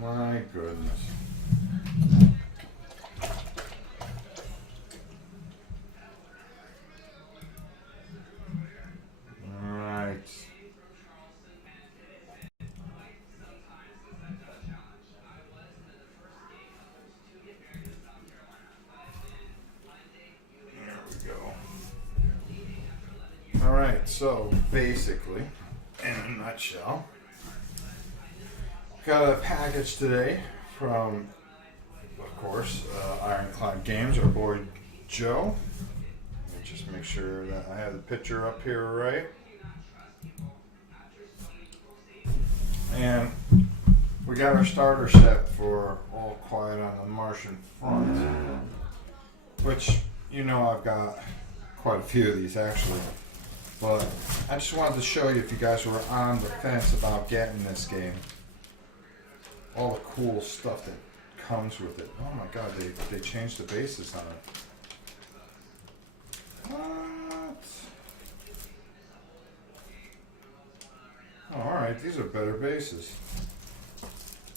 My goodness. Alright. There we go. Alright, so basically, in a nutshell, got a package today from, of course, Ironclad Games, our boy Joe. Let me just make sure that I have the picture up here right. And we got our starter set for All Quiet on the Martian Front, which, you know, I've got quite a few of these actually. But I just wanted to show you, if you guys were on the fence about getting this game, all the cool stuff that comes with it. Oh my god, they changed the bases on it. What? Oh, alright, these are better bases.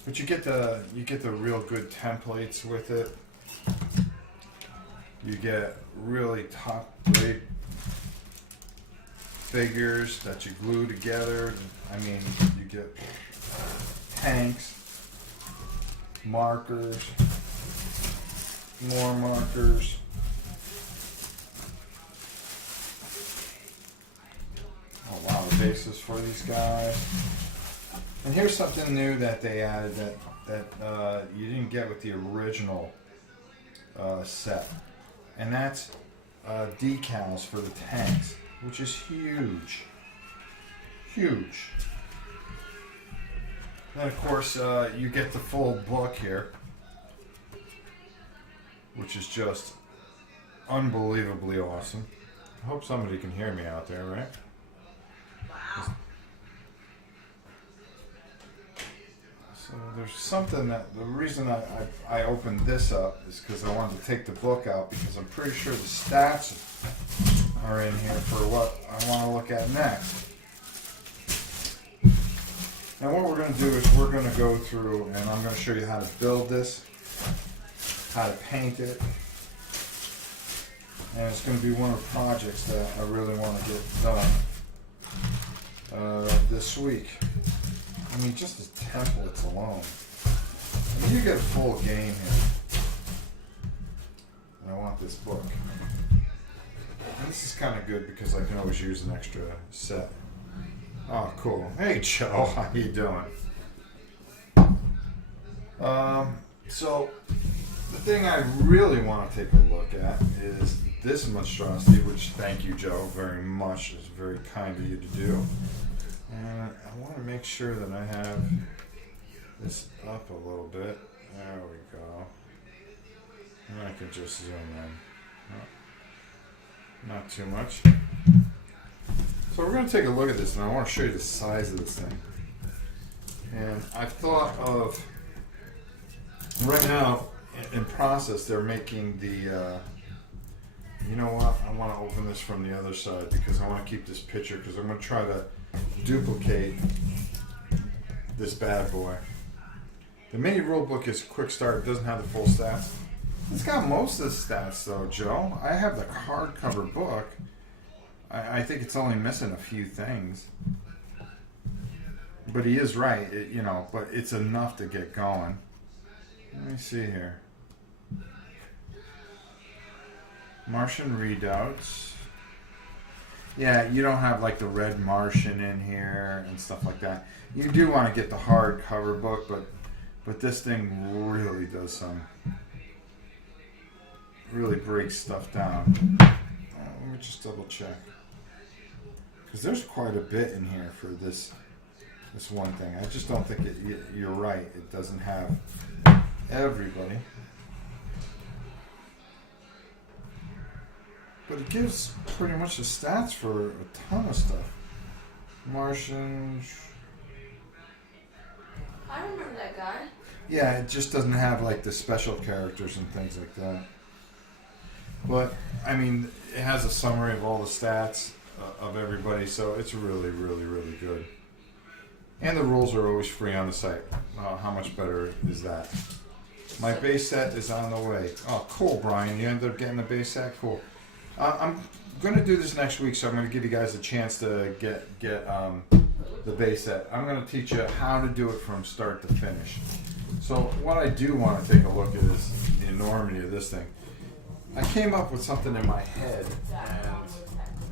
But you get the real good templates with it. You get really top grade figures that you glue together. I mean, you get tanks, markers, more markers. Oh wow, the bases for these guys. And here's something new that they added that you didn't get with the original set, and that's decals for the tanks, which is huge. Huge. Then of course you get the full book here, which is just unbelievably awesome. I hope somebody can hear me out there, right? Wow. So there's something that, the reason I opened this up is because I wanted to take the book out, because I'm pretty sure the stats are in here for what I want to look at next. And what we're going to do is we're going to go through and I'm going to show you how to build this, how to paint it, and it's going to be one of the projects that I really want to get done this week. I mean, just the templates alone. I mean, you get a full game here. And I want this book. And this is kind of good because I can always use an extra set. Oh, cool. Hey, Joe. How you doing? So, the thing I really want to take a look at is this monstrosity, which, thank you, Joe, very much. It's very kind of you to do. And I want to make sure that I have this up a little bit. There we go. And I can just zoom in. Oh, not too much. So we're going to take a look at this, and I want to show you the size of this thing. And I thought of, right now, in process, they're making the, you know what, I want to open this from the other side because I want to keep this picture, because I'm going to try to duplicate this bad boy. The mini rule book is quick start. It doesn't have the full stats. It's got most of the stats though, Joe. I have the hardcover book. I think it's only missing a few things. But he is right, you know, but it's enough to get going. Let me see here. Martian readouts. Yeah, you don't have like the red Martian in here and stuff like that. You do want to get the hardcover book, but this thing really does really breaks stuff down. Let me just double check, because there's quite a bit in here for this one thing. I just don't think you're right. It doesn't have everybody. But it gives pretty much the stats for a ton of stuff. Martians. I remember that guy. Yeah, it just doesn't have like the special characters and things like that. But, I mean, it has a summary of all the stats of everybody, so it's really, really, really good. And the rules are always free on the site. How much better is that? My base set is on the way. Oh, cool, Brian. You ended up getting the base set? Cool. I'm going to do this next week, so I'm going to give you guys a chance to get the base set. I'm going to teach you how to do it from start to finish. So what I do want to take a look at is the enormity of this thing. I came up with something in my head,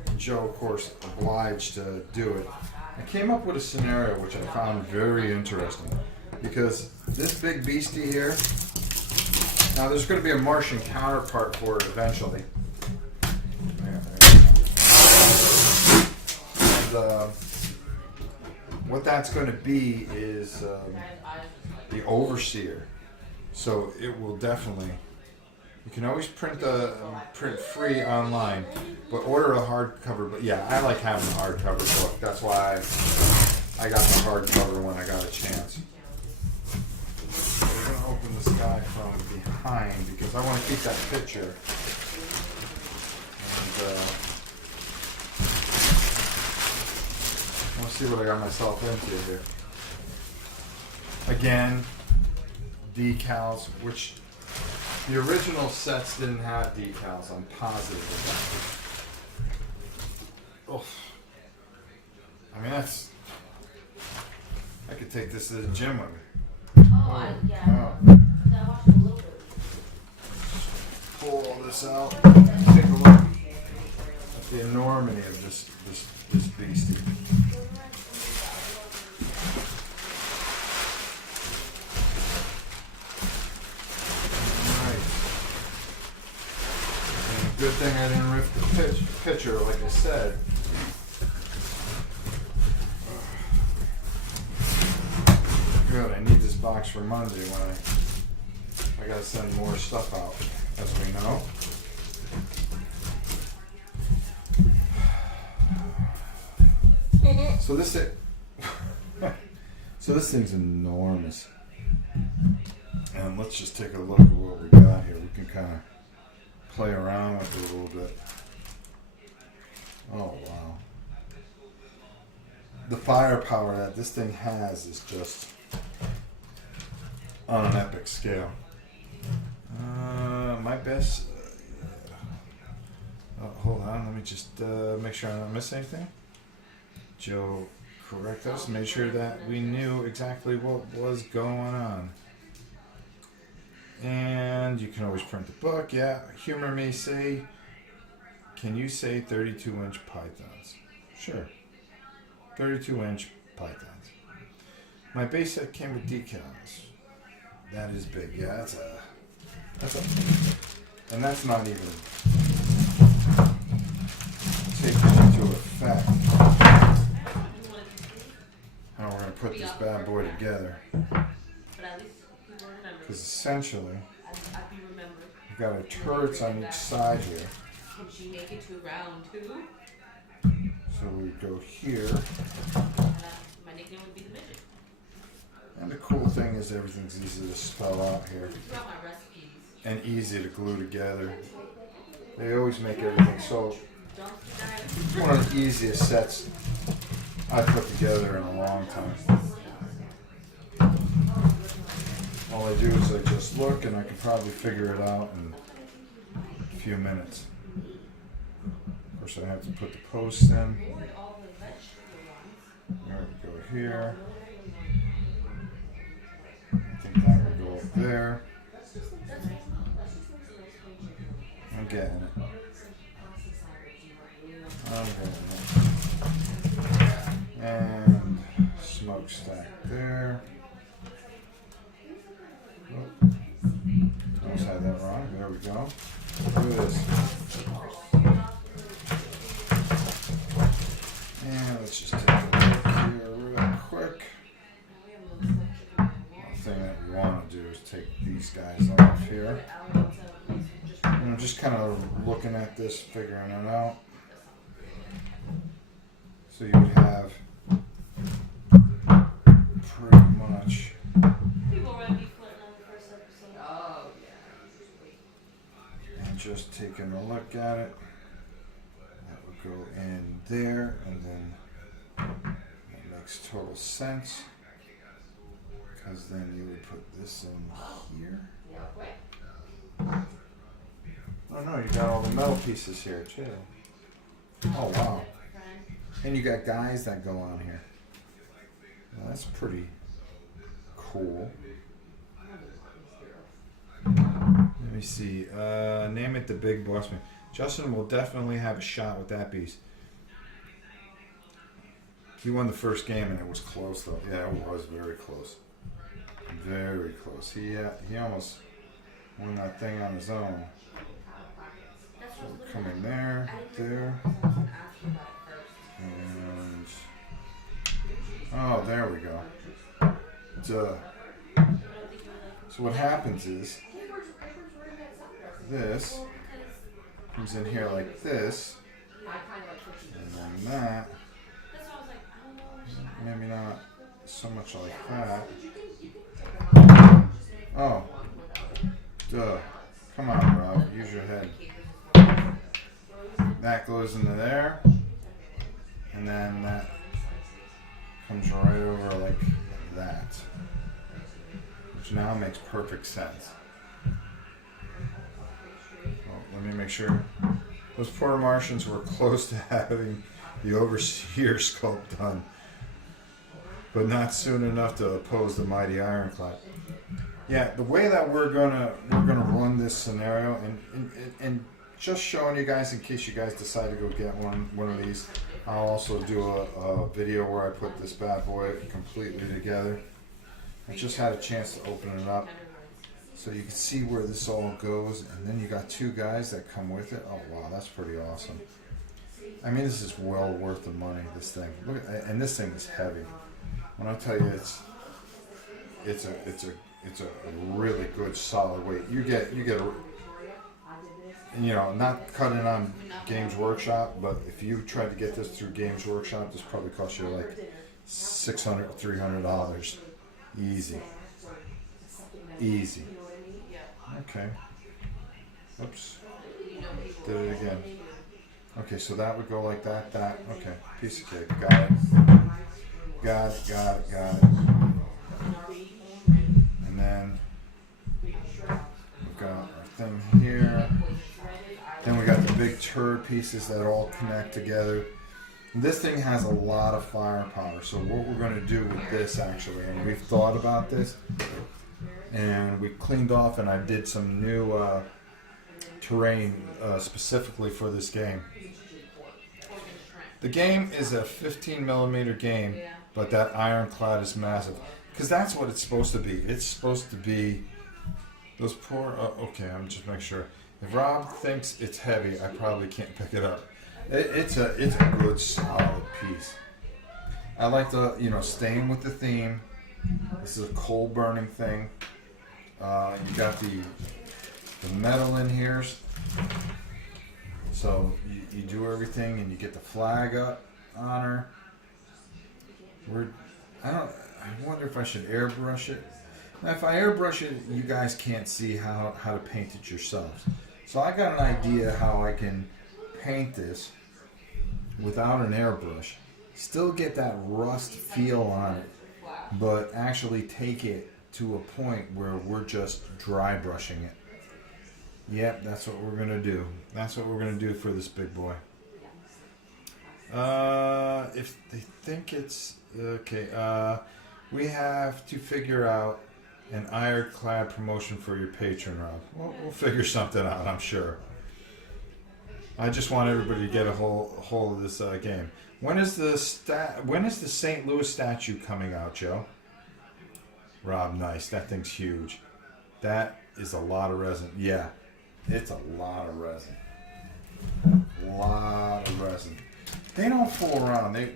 and Joe, of course, obliged to do it. I came up with a scenario which I found very interesting, because this big beastie here, now there's going to be a Martian counterpart for it eventually. And what that's going to be is the Overseer. So it will definitely, you can always print free online, but order a hardcover. But yeah, I like having a hardcover book. That's why I got the hardcover when I got a chance. So we're going to open this guy from behind because I want to keep that picture. And I want to see what I got myself into here. Again, decals, which the original sets didn't have decals. I'm positive of that. Oh, I mean I could take this to the gym with me. Yeah. Pull all this out. Take a look at the enormity of this beastie. Good thing I didn't rip the picture, like I said. Good, I need this box for Monday when I gotta send more stuff out, as we know. So this thing's enormous. And let's just take a look at what we got here. We can kind of play around with it a little bit. Oh wow. The firepower that this thing has is just on an epic scale. My best hold on, let me just make sure I don't miss anything. Joe, correct us, made sure that we knew exactly what was going on. And you can always print the book. Yeah, humor me, say, can you say 32-inch pythons? Sure. 32-inch pythons. My base set came with decals. That is big. Yeah, that's a, and that's not even taken into effect how we're going to put this bad boy together. Because essentially, we've got our turrets on each side here. Can she make it to round 2? So we go here. My nickname would be the midget. And the cool thing is everything's easy to spell out here. Throughout my recipes. And easy to glue together. They always make everything so. It's one of the easiest sets I've put together in a long time. All I do is I just look and I can probably figure it out in a few minutes. Of course I have to put the posts in. There we go here. I think that would go up there. I'm getting it. And smokestack there. Oh, I almost had that wrong. There we go. Look at this. And let's just take a look here real quick. One thing that we want to do is take these guys off here. And I'm just kind of looking at this, figuring it out. So you would have pretty much. And just taking a look at it. That would go in there, and then that Makes total sense. Because then you would put this in here. Oh no, you got all the metal pieces here too. Oh wow. And you got guys that go on here. Well, that's pretty cool. Let me see. Name it the Big Boss Man. Justin will definitely have a shot with that piece. He won the first game and it was close though. Yeah, it was very close. Very close. He almost won that thing on his own. So we'll come in there, there. And oh, there we go. Duh. So what happens is this comes in here like this, and then that. Maybe not so much like that. Oh, duh. Come on, Rob. Use your head. That goes into there, and then that comes right over like that, which now makes perfect sense. Well, let me make sure. Those poor Martians were close to having the Overseer sculpt done, but not soon enough to oppose the mighty Ironclad. Yeah, the way that we're gonna run this scenario, and just showing you guys in case you guys decide to go get one of these. I'll also do a video where I put this bad boy completely together. I just had a chance to open it up so you can see where this all goes, and then you got two guys that come with it. Oh wow, that's pretty awesome. I mean, this is well worth the money. This thing, look, and this thing is heavy. When I tell you it's a really good solid weight. You get a, you know, not cutting on Games Workshop, but if you tried to get this through Games Workshop, this probably cost you like $600, $300. Easy. Easy. Okay. Oops. Did it again. Okay, so that would go like that, okay. Piece of cake. Got it. Got it. And then we've got our thing here. Then we got the big turret pieces that all connect together. This thing has a lot of firepower. So what we're going to do with this actually, and we've thought about this, and we cleaned off and I did some new terrain specifically for this game. The game is a 15mm game, but that Ironclad is massive. Because that's what it's supposed to be. It's supposed to be those poor... okay, I'm just making sure. If Rob thinks it's heavy, I probably can't pick it up. It's a good, solid piece. I like to, staying with the theme. This is a coal-burning thing. You got the metal in here. So you do everything and you get the flag up on her. I wonder if I should airbrush it. Now, if I airbrush it, you guys can't see how to paint it yourselves. So I got an idea how I can paint this without an airbrush. Still get that rust feel on it, but actually take it to a point where we're just dry brushing it. Yep, that's what we're going to do. That's what we're going to do for this big boy. If they think it's... okay, we have to figure out an Ironclad promotion for your patron, Rob. We'll figure something out, I'm sure. I just want everybody to get a hold of this game. When is the St. Louis statue coming out, Joe? Rob, nice. That thing's huge. That is a lot of resin. Yeah, it's a lot of resin. Lot of resin. They don't fool around. They're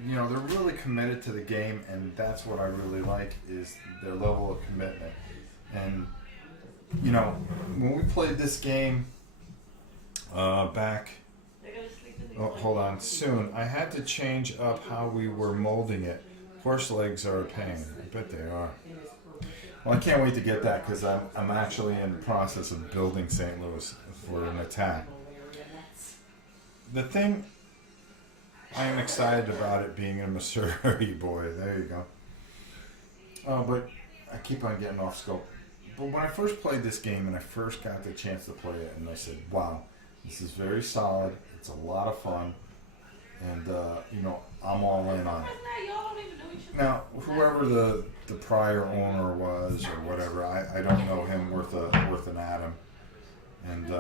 really committed to the game, and that's what I really like is their level of commitment. And when we played this game back, hold on, soon, I had to change up how we were molding it. Horse legs are a pain. I bet they are. Well, I can't wait to get that because I'm actually in the process of building St. Louis for an attack. The thing I am excited about it being a Missouri boy. There you go. But I keep on getting off scope. But when I first played this game and I first got the chance to play it, and I said, "Wow, this is very solid. It's a lot of fun, and I'm all in on it." Now, whoever the prior owner was or whatever, I don't know him worth an atom, and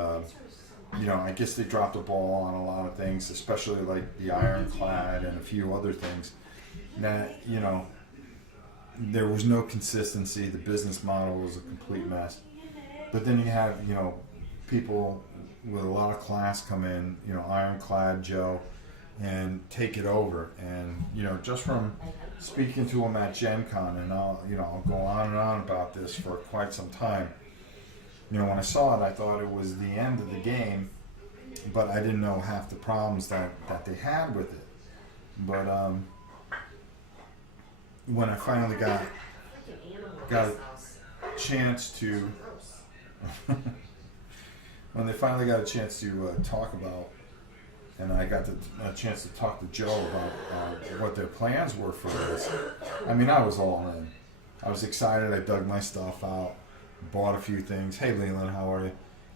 I guess they dropped the ball on a lot of things, especially like the Ironclad and a few other things that there was no consistency. The business model was a complete mess. But then you have people with a lot of class come in, Ironclad Joe, and take it over. And just from speaking to him at Gen Con, and I'll go on and on about this for quite some time. When I saw it, I thought it was the end of the game, but I didn't know half the problems that they had with it. But when I finally got a chance to when they finally got a chance to talk about, and I got a chance to talk to Joe about what their plans were for this. I mean, I was all in. I was excited. I dug my stuff out, bought a few things. Hey, Leland, how are you?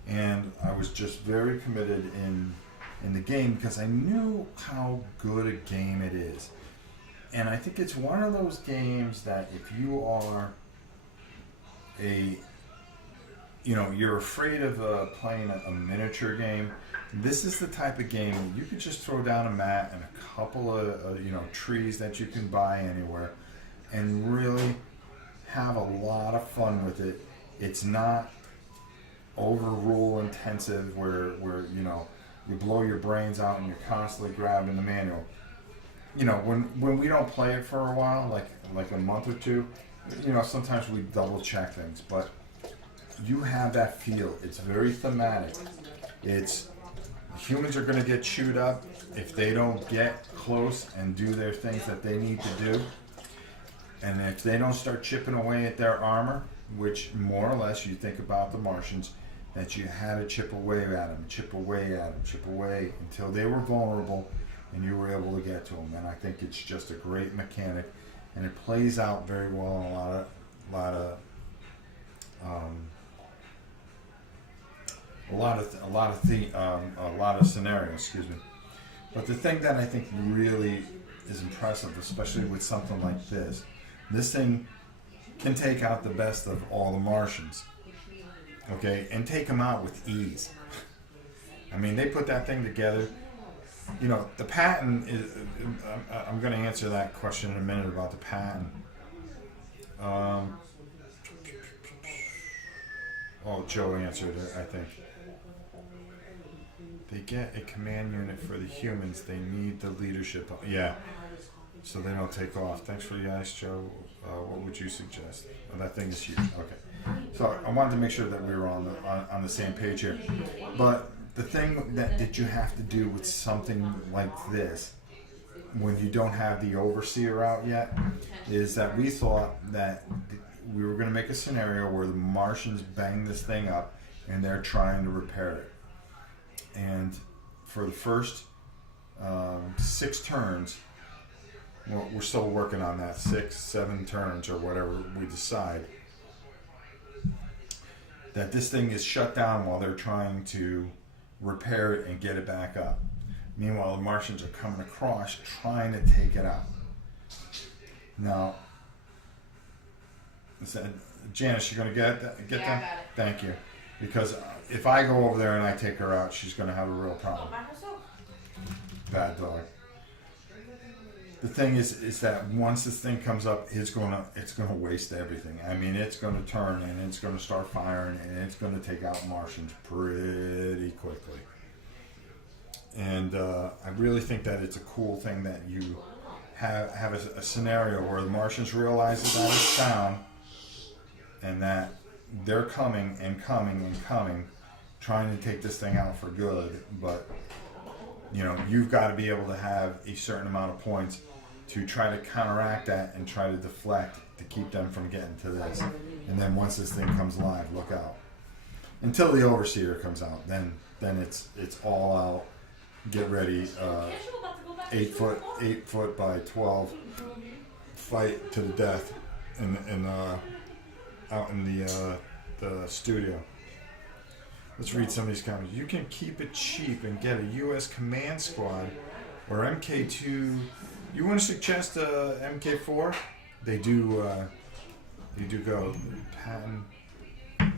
And I was just very committed in the game because I knew how good a game it is. And I think it's one of those games that if you are you're afraid of playing a miniature game, this is the type of game that you could just throw down a mat and a couple of trees that you can buy anywhere and really have a lot of fun with it. It's not overrule intensive where you blow your brains out and you're constantly grabbing the manual. When we don't play it for a while, like a month or two, sometimes we double check things, but you have that feel. It's very thematic. Humans are going to get chewed up if they don't get close and do their things that they need to do. And if they don't start chipping away at their armor, which more or less you think about the Martians, that you had to chip away at them, chip away until they were vulnerable and you were able to get to them. And I think it's just a great mechanic, and it plays out very well in a lot of scenarios. Excuse me. But the thing that I think really is impressive, especially with something like this thing can take out the best of all the Martians. Okay, and take them out with ease. I mean, they put that thing together. The patent is. I'm going to answer that question in a minute about the patent. Joe answered it, I think. They get a command unit for the humans. They need the leadership. Yeah. So they don't take off. Thanks for the ice, Joe. What would you suggest? Oh, that thing is huge. Okay. So I wanted to make sure that we were on the same page here. But the thing that you have to do with something like this, when you don't have the overseer out yet, is that we thought that we were going to make a scenario where the Martians bang this thing up and they're trying to repair it. And for the first 6 turns, well, we're still working on that, 6, 7 turns or whatever we decide, that this thing is shut down while they're trying to repair it and get it back up. Meanwhile, the Martians are coming across trying to take it out. Now, Janice, you're going to get them? I got it. Thank you. Because if I go over there and I take her out, she's going to have a real problem. Bad dog. The thing is that once this thing comes up, it's gonna waste everything. I mean, it's gonna turn and it's gonna start firing and it's gonna take out Martians pretty quickly. And I really think that it's a cool thing that you have a scenario where the Martians realize that it's down and that they're coming and coming and coming, trying to take this thing out for good. But you've got to be able to have a certain amount of points to try to counteract that and try to deflect to keep them from getting to this. And then once this thing comes live, look out. Until the overseer comes out, then it's all out. Get ready. 8 foot by 12 fight to the death out in the studio. Let's read some of these comments. You can keep it cheap and get a U.S. Command Squad or MK2. You want to suggest MK4? They do go patent.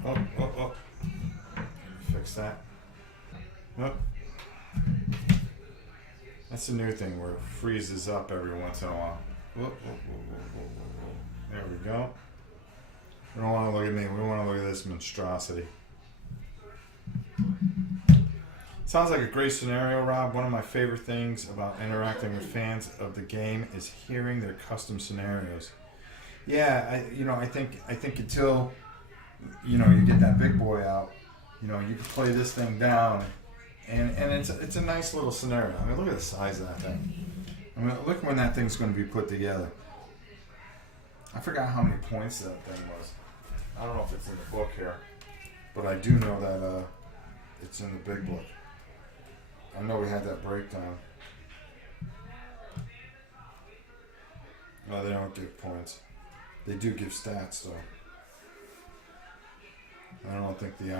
Oh. Fix that. Oh. That's a new thing where it freezes up every once in a while. Whoa. There we go. We don't want to look at me. We want to look at this monstrosity. Sounds like a great scenario, Rob. One of my favorite things about interacting with fans of the game is hearing their custom scenarios. Yeah, I think until you get that big boy out, you can play this thing down, and it's a nice little scenario. I mean, look at the size of that thing. I mean, look when that thing's going to be put together. I forgot how many points that thing was. I don't know if it's in the book here, but I do know that it's in the big book. I know we had that breakdown. No, they don't give points. They do give stats, though. I don't think the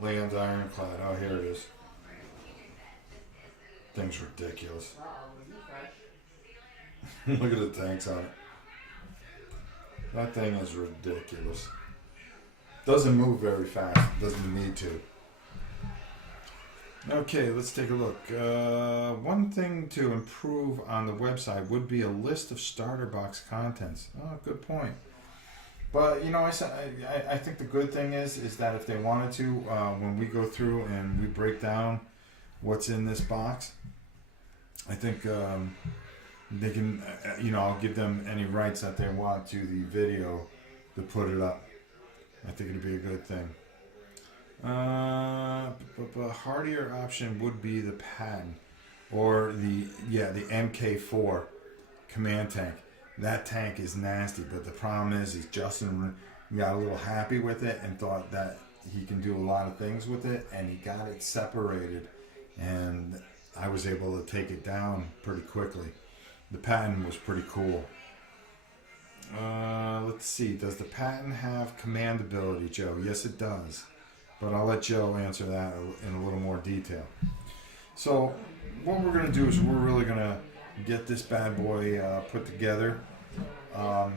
Land Ironclad. Oh, here it is. Thing's ridiculous. Look at the tanks on it. That thing is ridiculous. Doesn't move very fast. Doesn't need to. Okay, let's take a look. One thing to improve on the website would be a list of starter box contents. Oh, good point. But I think the good thing is that if they wanted to, when we go through and we break down what's in this box, I think they can. I'll give them any rights that they want to the video to put it up. I think it'd be a good thing. But hardier option would be the Patton or the MK4 command tank. That tank is nasty, but the problem is Justin got a little happy with it and thought that he can do a lot of things with it, and he got it separated, and I was able to take it down pretty quickly. The Patton was pretty cool. Let's see. Does the Patton have command ability, Joe? Yes, it does. But I'll let Joe answer that in a little more detail. So what we're going to do is we're really going to get this bad boy put together. I'll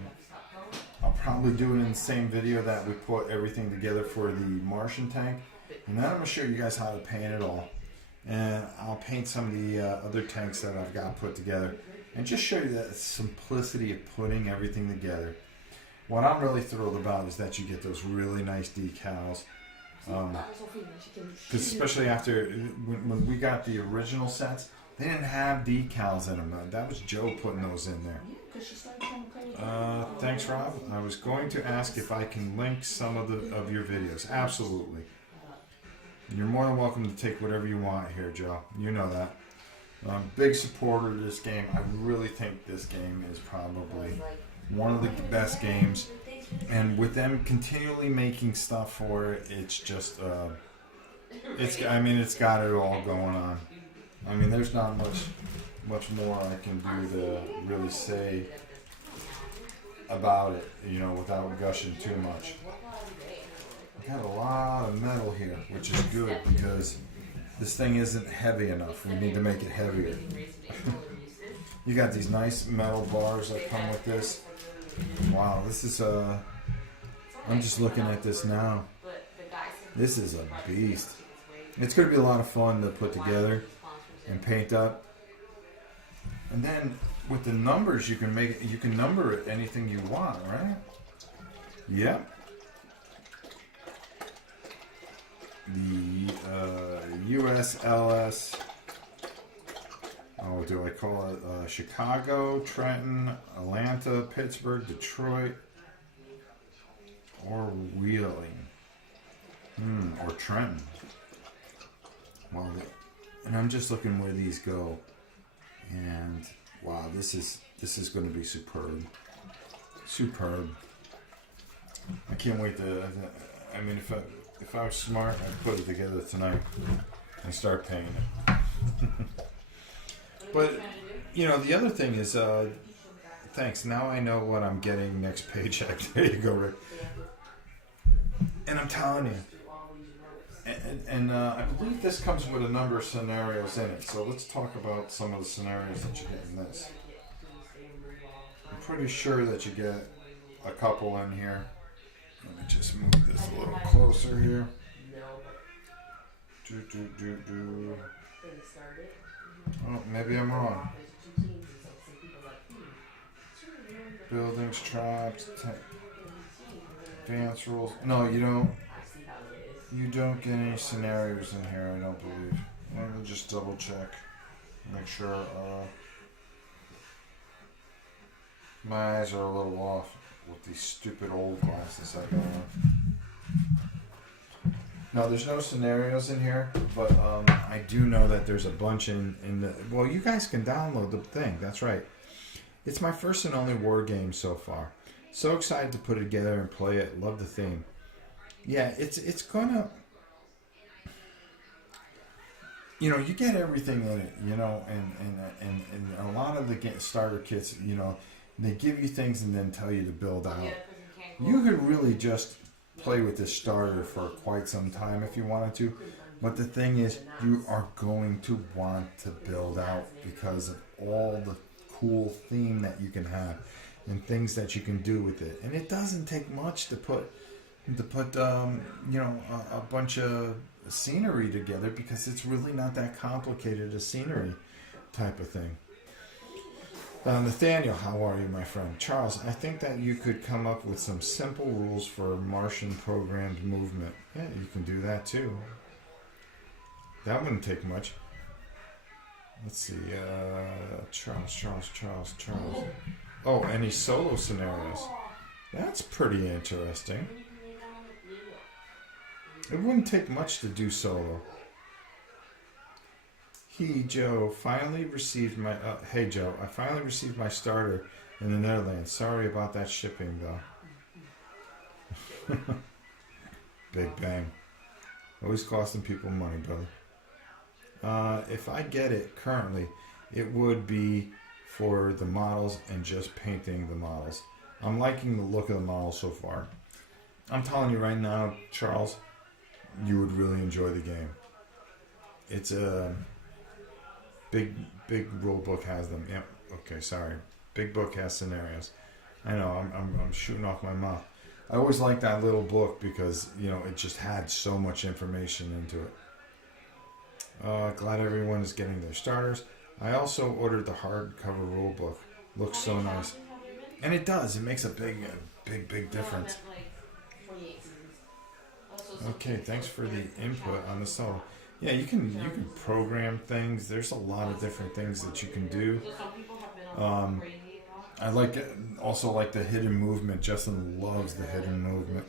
probably do it in the same video that we put everything together for the Martian tank. And then I'm going to show you guys how to paint it all. And I'll paint some of the other tanks that I've got put together. And just show you the simplicity of putting everything together. What I'm really thrilled about is that you get those really nice decals. Because especially after when we got the original sets, they didn't have decals in them. That was Joe putting those in there. Thanks, Rob. I was going to ask if I can link some of your videos. Absolutely. You're more than welcome to take whatever you want here, Joe. You know that. Big supporter of this game. I really think this game is probably one of the best games. And with them continually making stuff for it, it's just, it's got it all going on. I mean, there's not much more I can do to really say about it, without gushing too much. I got a lot of metal here, which is good because this thing isn't heavy enough. We need to make it heavier. You got these nice metal bars that come with this. Wow, this is I'm just looking at this now. This is a beast. It's going to be a lot of fun to put together and paint up. And then with the numbers, you can number it anything you want, right? Yep. The USLS. Oh, do I call it Chicago, Trenton, Atlanta, Pittsburgh, Detroit, or Wheeling? Or Trenton. Well, and I'm just looking where these go, and wow, this is going to be superb. Superb. I can't wait to. I mean, if I was smart, I'd put it together tonight and start painting it. But you know, the other thing is, thanks. Now I know what I'm getting next paycheck. There you go, Rick. And I'm telling you, and I believe this comes with a number of scenarios in it. So let's talk about some of the scenarios that you get in this. I'm pretty sure that you get a couple in here. Let me just move this a little closer here. Oh, maybe I'm wrong. Buildings, traps, dance rules. No, you don't. You don't get any scenarios in here, I don't believe. Let me just double check. Make sure. My eyes are a little off with these stupid old glasses I got on. No, there's no scenarios in here, but I do know that there's a bunch in the... Well, you guys can download the thing. That's right. It's my first and only war game so far. So excited to put it together and play it. Love the theme. Yeah, it's gonna... You know, you get everything in it, you know, and a lot of the starter kits, you know, they give you things and then tell you to build out. You could really just play with this starter for quite some time if you wanted to, but the thing is, you are going to want to build out because of all the cool theme that you can have and things that you can do with it. And it doesn't take much to put you know, a bunch of scenery together because it's really not that complicated a scenery type of thing. Nathaniel, how are you, my friend? Charles, I think that you could come up with some simple rules for Martian programmed movement. Yeah, you can do that too. That wouldn't take much. Let's see. Charles. Oh, any solo scenarios? That's pretty interesting. It wouldn't take much to do solo. Hey Joe, finally received my I finally received my starter in the Netherlands. Sorry about that shipping though. Big bang. Always costing people money, brother. If I get it currently, it would be for the models and just painting the models. I'm liking the look of the models so far. I'm telling you right now, Charles, you would really enjoy the game. It's a big rule book has them. Yep. Okay, sorry. Big book has scenarios. I know. I'm shooting off my mouth. I always liked that little book because you know it just had so much information into it. Glad everyone is getting their starters. I also ordered the hardcover rule book. Looks so nice, and it does. It makes a big difference. Okay, thanks for the input on the solo. Yeah, you can program things. There's a lot of different things that you can do. I also like the hidden movement. Justin loves the hidden movement,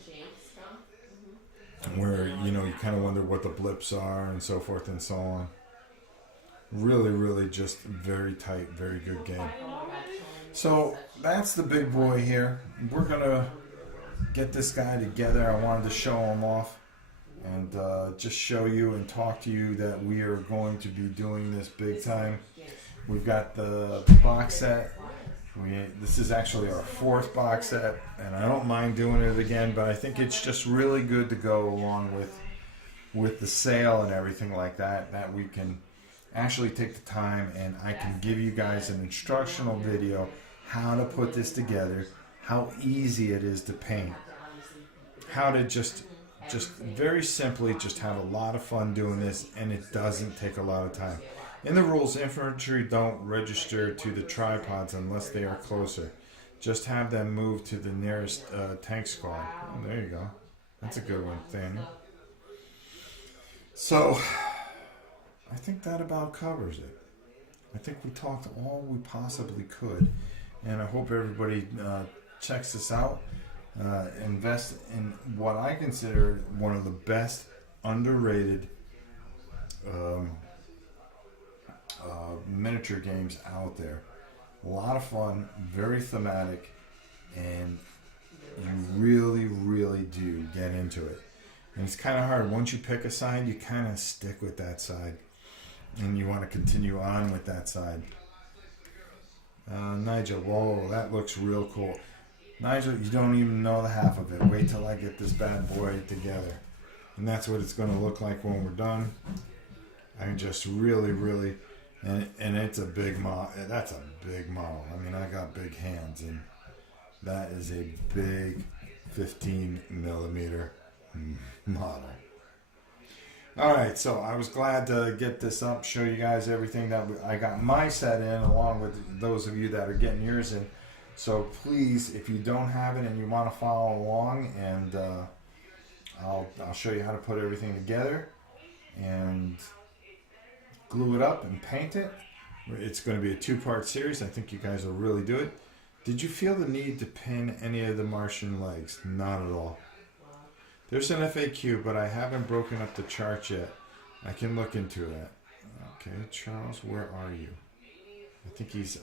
where you know you kind of wonder what the blips are and so forth and so on. Really just very tight, very good game. So that's the big boy here. We're gonna get this guy together. I wanted to show him off and just show you and talk to you that we are going to be doing this big time. We've got the box set. This is actually our fourth box set, and I don't mind doing it again, but I think it's just really good to go along with the sale and everything like that, that we can actually take the time and I can give you guys an instructional video how to put this together, how easy it is to paint, how to just very simply just have a lot of fun doing this, and it doesn't take a lot of time. In the rules, infantry don't register to the tripods unless they are closer. Just have them move to the nearest tank squad. Oh, there you go. That's a good one, Daniel. So, I think that about covers it. I think we talked all we possibly could, and I hope everybody checks this out. Invest in what I consider one of the best underrated miniature games out there. A lot of fun, very thematic, and you really do get into it. And it's kind of hard. Once you pick a side, you kind of stick with that side. and you want to continue on with that side. Nigel, whoa, that looks real cool. Nigel, you don't even know the half of it. Wait till I get this bad boy together. And that's what it's going to look like when we're done. I just really, really, and it's a big model. That's a big model. I mean, I got big hands, and that is a big 15 millimeter model. All right, so I was glad to get this up, show you guys everything that I got my set in, along with those of you that are getting yours in. So please, if you don't have it and you want to follow along, and I'll show you how to put everything together and glue it up and paint it. It's going to be a 2-part series. I think you guys will really do it. Did you feel the need to pin any of the Martian legs? Not at all. There's an FAQ, but I haven't broken up the chart yet. I can look into that. Okay, Charles, where are you? I think he's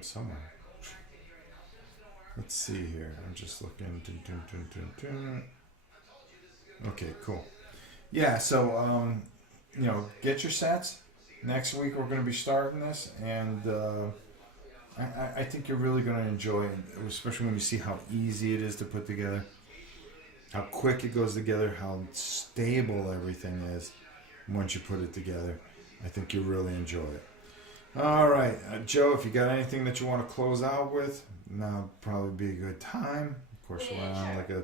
somewhere. Let's see here. I'm just looking. Okay, cool. Yeah, so, get your sets. Next week we're going to be starting this, and I think you're really going to enjoy it, especially when you see how easy it is to put together, how quick it goes together, how stable everything is once you put it together. I think you'll really enjoy it. All right, Joe, if you got anything that you want to close out with, now would probably be a good time. Of course, we're on like a...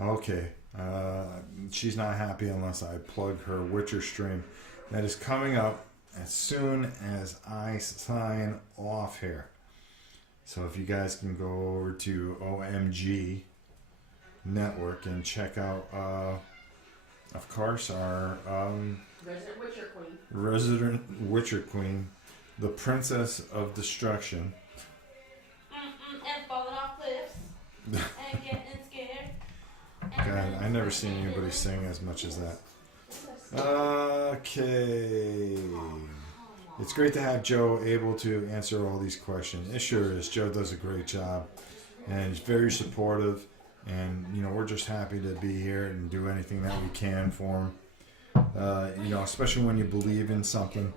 Okay. She's not happy unless I plug her Witcher stream. That is coming up as soon as I sign off here. So if you guys can go over to OMG Network and check out, of course, our resident Witcher Queen, the Princess of Destruction. And falling off cliffs. And getting scared. God, I never seen anybody sing as much as that. Okay. It's great to have Joe able to answer all these questions. It sure is. Joe does a great job. And he's very supportive. And, we're just happy to be here and do anything that we can for him. Especially when you believe in something,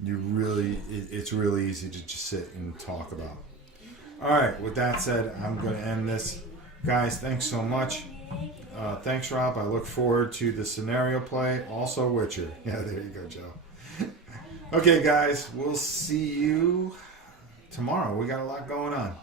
it's really easy to just sit and talk about. All right. With that said, I'm going to end this. Guys, thanks so much. Thanks, Rob. I look forward to the scenario play. Also, Witcher. Yeah, there you go, Joe. Okay, guys. We'll see you tomorrow. We got a lot going on.